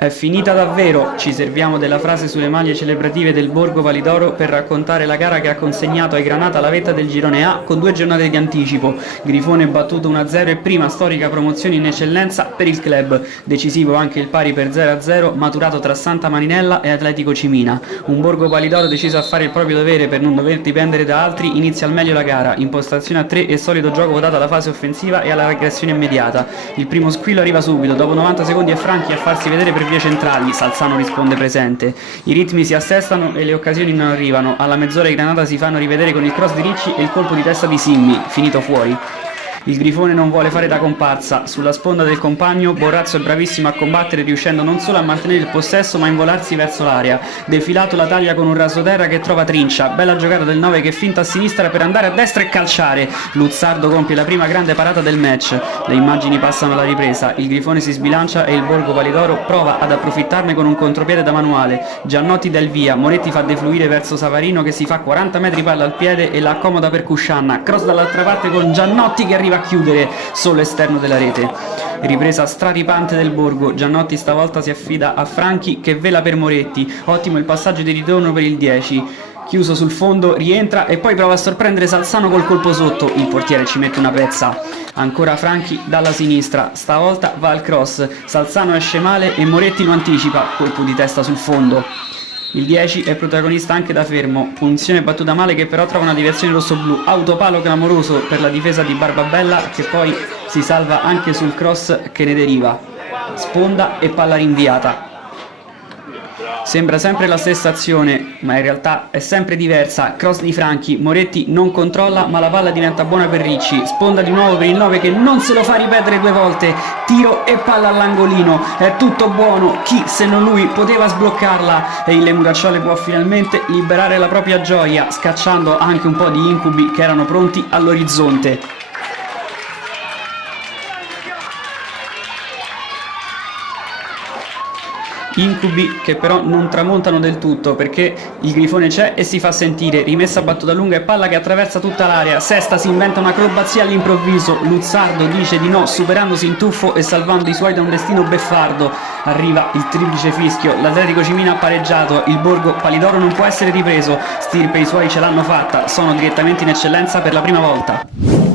È finita davvero, ci serviamo della frase sulle maglie celebrative del Borgo Validoro per raccontare la gara che ha consegnato ai Granata la vetta del girone A con 2 giornate di anticipo. Grifone battuto 1-0 e prima storica promozione in eccellenza per il club. Decisivo anche il pari per 0-0 maturato tra Santa Marinella e Atletico Cimina. Un Borgo Validoro deciso a fare il proprio dovere per non dover dipendere da altri inizia al meglio la gara. Impostazione a 3 e solito gioco votato alla fase offensiva e alla regressione immediata. Il primo squillo arriva subito, dopo 90 secondi è Franchi a farsi vedere per vie centrali, Salzano risponde presente. I ritmi si assestano e le occasioni non arrivano. Alla mezz'ora i Granata si fanno rivedere con il cross di Ricci e il colpo di testa di Simmi, finito fuori. Il Grifone non vuole fare da comparsa, sulla sponda del compagno Borrazzo è bravissimo a combattere riuscendo non solo a mantenere il possesso ma a involarsi verso l'area. Defilato la taglia con un rasoterra che trova Trincia, bella giocata del 9 che finta a sinistra per andare a destra e calciare. Luzzardo compie la prima grande parata del match, le immagini passano alla ripresa, il Grifone si sbilancia e il Borgo Validoro prova ad approfittarne con un contropiede da manuale. Giannotti del via, Moretti fa defluire verso Savarino che si fa 40 metri palla al piede e la accomoda per Cuscianna, cross dall'altra parte con Giannotti che arriva a chiudere solo esterno della rete. Ripresa straripante del Borgo, Giannotti stavolta si affida a Franchi che vela per Moretti, ottimo il passaggio di ritorno per il 10, chiuso sul fondo, rientra e poi prova a sorprendere Salzano col colpo sotto, il portiere ci mette una pezza. Ancora Franchi dalla sinistra, stavolta va al cross, Salzano esce male e Moretti lo anticipa, colpo di testa sul fondo. Il 10 è protagonista anche da fermo, punizione battuta male che però trova una deviazione rosso-blu, autopalo clamoroso per la difesa di Barbabella che poi si salva anche sul cross che ne deriva, sponda e palla rinviata. Sembra sempre la stessa azione, ma in realtà è sempre diversa. Cross di Franchi, Moretti non controlla, ma la palla diventa buona per Ricci. Sponda di nuovo per il 9 che non se lo fa ripetere 2 volte. Tiro e palla all'angolino. È tutto buono. Chi se non lui poteva sbloccarla? E il Lemuracciole può finalmente liberare la propria gioia, scacciando anche un po' di incubi che erano pronti all'orizzonte. Incubi che però non tramontano del tutto perché il Grifone c'è e si fa sentire, rimessa battuta lunga e palla che attraversa tutta l'area, Sesta si inventa un'acrobazia all'improvviso, Luzzardo dice di no superandosi in tuffo e salvando i suoi da un destino beffardo, arriva il triplice fischio, l'Atletico Cimina ha pareggiato, il Borgo Validoro non può essere ripreso, Stirpe e i suoi ce l'hanno fatta, sono direttamente in eccellenza per la prima volta.